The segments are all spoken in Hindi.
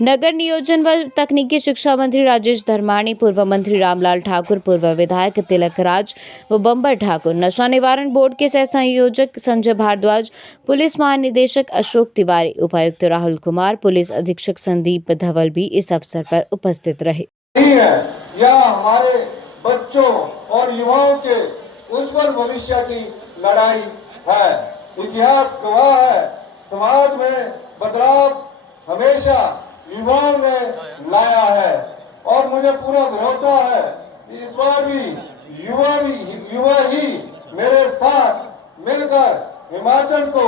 नगर नियोजन व तकनीकी शिक्षा मंत्री राजेश धर्माणी, पूर्व मंत्री रामलाल ठाकुर, पूर्व विधायक तिलक राज व बंबर ठाकुर, नशा निवारण बोर्ड के सह संयोजक संजय भारद्वाज, पुलिस महानिदेशक अशोक तिवारी, उपायुक्त राहुल कुमार, पुलिस अधीक्षक संदीप धवल भी इस अवसर पर उपस्थित रहे। यह हमारे बच्चों और युवाओं के उज्जवल भविष्य की लड़ाई है। इतिहास गवाह है, समाज में बदलाव हमेशा युवाओं ने लाया है और मुझे पूरा भरोसा है कि इस बार भी युवा ही मेरे साथ मिलकर हिमाचल को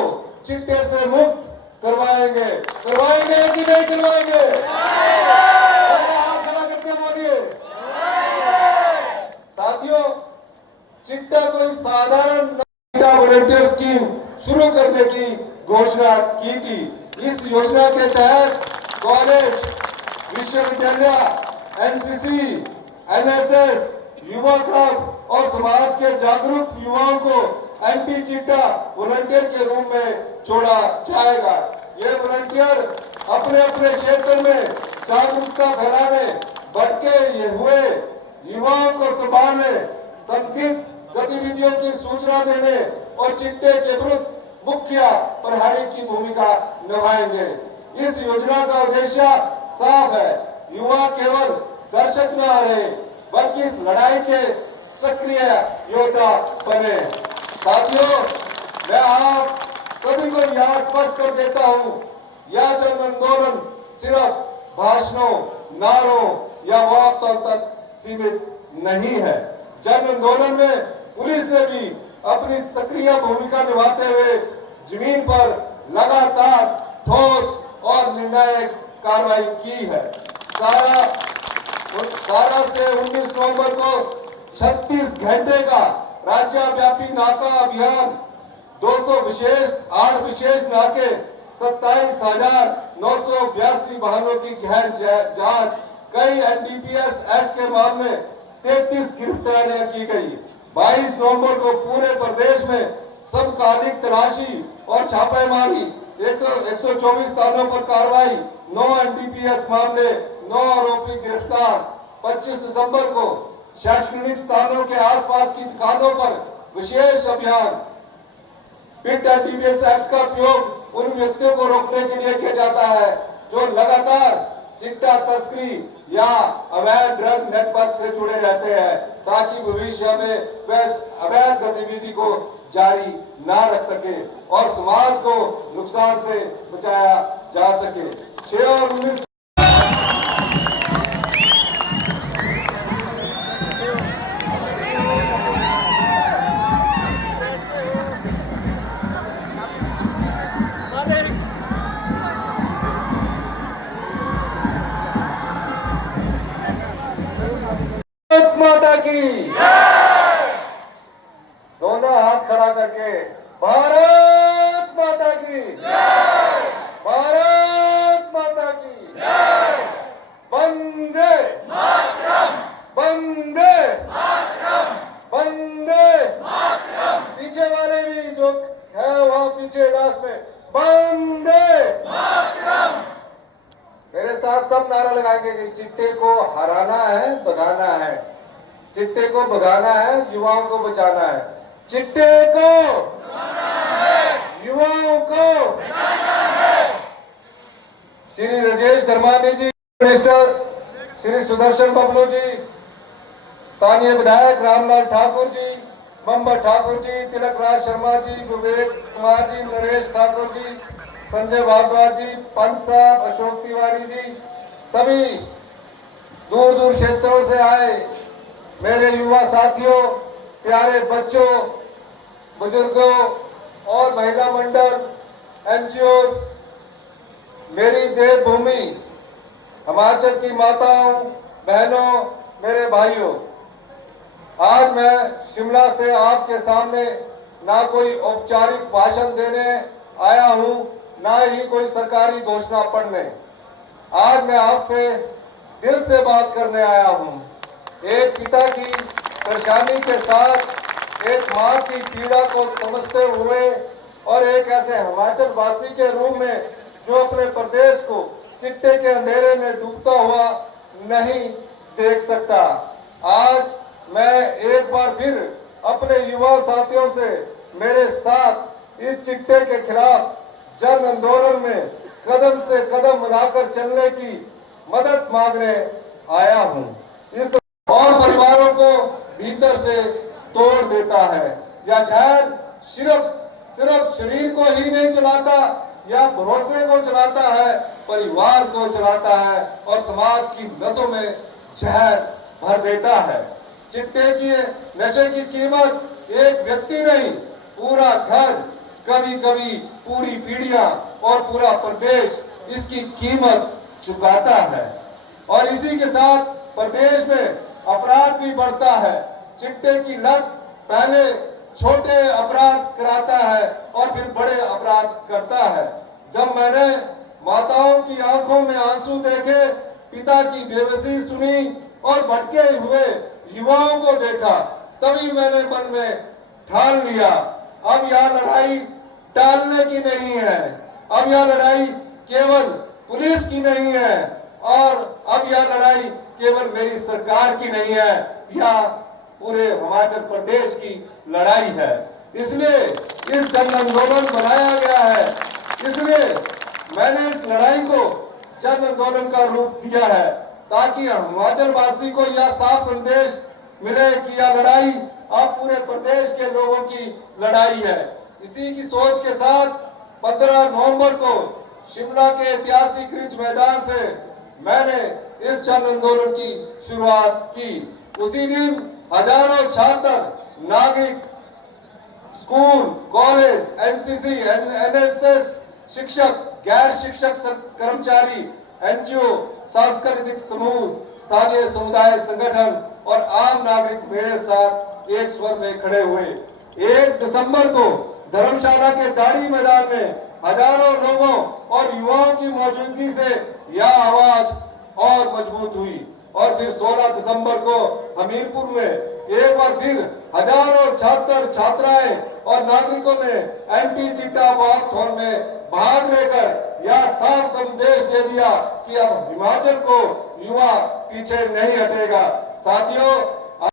चिट्टे से मुक्त करवाएंगे कि नहीं करवाएंगे? हाथ खड़ा करके बोलिए। साथियों, चिट्टा कोई साधारण चिट्टा वॉलंटियर स्कीम शुरू करने की घोषणा की थी। इस योजना के तहत कॉलेज, विश्वविद्यालय, एनसीसी, एनएसएस, युवा क्लब और समाज के जागरूक युवाओं को एंटी चिट्टा वॉलंटियर के रूप में जोड़ा जाएगा। ये वॉलंटियर अपने अपने क्षेत्र में जागरूकता फैलाने, भटके हुए युवाओं को संभालने, संदिग्ध गतिविधियों की सूचना देने और चिट्टे के विरुद्ध मुख्य प्रहरी की भूमिका निभाएंगे। इस योजना का उद्देश्य साफ है, युवा केवल दर्शक न रहे बल्कि इस लड़ाई के सक्रिय योद्धा बने। साथियों, मैं आप सभी को यह स्पष्ट कर देता हूं, यह जन आंदोलन सिर्फ भाषणों, नारों या वार्ताओं तक सीमित नहीं है। जन आंदोलन में पुलिस ने भी अपनी सक्रिय भूमिका निभाते हुए जमीन पर लगातार ठोस और निर्णायक कार्रवाई की है। 12 से 19 नवंबर को 36 घंटे का राज्यव्यापी नाका अभियान, 8 विशेष नाके, 27,982 वाहनों की गहन जांच, कई एनडीपीएस एक्ट के मामले 33 गिरफ्तारियां की गई। 22 नवंबर को पूरे प्रदेश में समकालिक तलाशी और छापेमारी, 124 स्थानों पर कार्रवाई, 9 एनडीपीएस मामले, 9 आरोपी गिरफ्तार। 25 दिसंबर को शैक्षणिक स्थानों के आसपास की दुकानों पर विशेष अभियान। पिट एनडीपीएस एक्ट का उपयोग उन व्यक्तियों को रोकने के लिए किया जाता है जो लगातार चिट्टा तस्करी या अवैध ड्रग नेटवर्क से जुड़े रहते हैं, ताकि भविष्य में वे अवैध गतिविधि को जारी ना रख सके और समाज को नुकसान से बचाया जा सके। 6 और 19 माता की दोनों हाथ खड़ा करके भारत माता की जय, भारत माता की जय, वंदे मातरम, वंदे मातरम, वंदे मातरम। पीछे वाले भी जो है वहां पीछे लास्ट में वंदे मातरम। मेरे साथ सब नारा लगाएंगे कि चिट्टे को हराना है, भगाना है। चिट्टे को भगाना है, युवाओं को बचाना है। चिट्टे को युवाओं को बचाना है। श्री राजेश धर्माणी जी, मिनिस्टर श्री सुदर्शन बबलू जी, स्थानीय विधायक रामलाल ठाकुर जी, बंबर ठाकुर जी, तिलक राज शर्मा जी, विवेक कुमार जी, नरेश ठाकुर जी, संजय भारद्वाज जी, पंत साहब, अशोक तिवारी जी, सभी दूर दूर क्षेत्रों से आए मेरे युवा साथियों, प्यारे बच्चों, बुजुर्गों और महिला मंडल, एनजीओस, मेरी देवभूमि हिमाचल की माताओं, बहनों, मेरे भाइयों, आज मैं शिमला से आपके सामने ना कोई औपचारिक भाषण देने आया हूं, ना ही कोई सरकारी घोषणा पढ़ने। आज मैं आपसे दिल से बात करने आया हूं। एक पिता की परेशानी के साथ, एक मां की पीड़ा को समझते हुए और एक ऐसे हिमाचल वासी के रूप में जो अपने प्रदेश को चिट्टे के अंधेरे में डूबता हुआ नहीं देख सकता। आज मैं एक बार फिर अपने युवा साथियों से मेरे साथ इस चिट्टे के खिलाफ जन आंदोलन में कदम से कदम मिलाकर चलने की मदद मांगने आया हूं। इस और परिवारों को भीतर से तोड़ देता है। यह जहर सिर्फ शरीर को ही नहीं चलाता या भरोसे को चलाता है, परिवार को चलाता है और समाज की नसों में जहर भर देता है। चिट्टे की नशे की कीमत एक व्यक्ति नहीं, पूरा घर, कभी कभी पूरी पीढ़ियां और पूरा प्रदेश इसकी कीमत चुकाता है। और इसी के साथ प्रदेश में अपराध भी बढ़ता है। चिट्टे की लत पहले छोटे अपराध कराता है और फिर बड़े अपराध करता है। जब मैंने माताओं की आंखों में आंसू देखे, पिता की बेबसी सुनी और भटके हुए युवाओं को देखा, तभी मैंने मन में ठान लिया, अब यह लड़ाई टालने की नहीं है, अब यह लड़ाई केवल पुलिस की नहीं है और अब यह लड़ाई केवल मेरी सरकार की नहीं है, यह पूरे हिमाचल प्रदेश की लड़ाई है। इसलिए इस जन आंदोलन बनाया गया है, इसलिए मैंने इस लड़ाई को जन आंदोलन का रूप दिया है ताकि हिमाचल वासी को यह साफ संदेश मिले कि यह लड़ाई अब पूरे प्रदेश के लोगों की लड़ाई है। इसी की सोच के साथ 15 नवंबर को शिमला के ऐतिहासिक रिज मैदान से मैंने इस जन आंदोलन की शुरुआत की। उसी दिन हजारों छात्र, नागरिक, स्कूल, कॉलेज, एनसीसी, एनएसएस, शिक्षक, गैर शिक्षक कर्मचारी, एनजीओ, सांस्कृतिक समूह, स्थानीय समुदाय संगठन और आम नागरिक मेरे साथ एक स्वर में खड़े हुए। 1 दिसंबर को धर्मशाला के दाड़ी मैदान में हजारों लोगों और युवाओं की मौजूदगी से यह आवाज और मजबूत हुई और फिर 16 दिसंबर को हमीरपुर में एक बार फिर हजारों छात्र, छात्राएं और नागरिकों ने एंटी चिट्टा वॉकथॉन में भाग लेकर यह साफ संदेश दे दिया कि अब हिमाचल को युवा पीछे नहीं हटेगा। साथियों,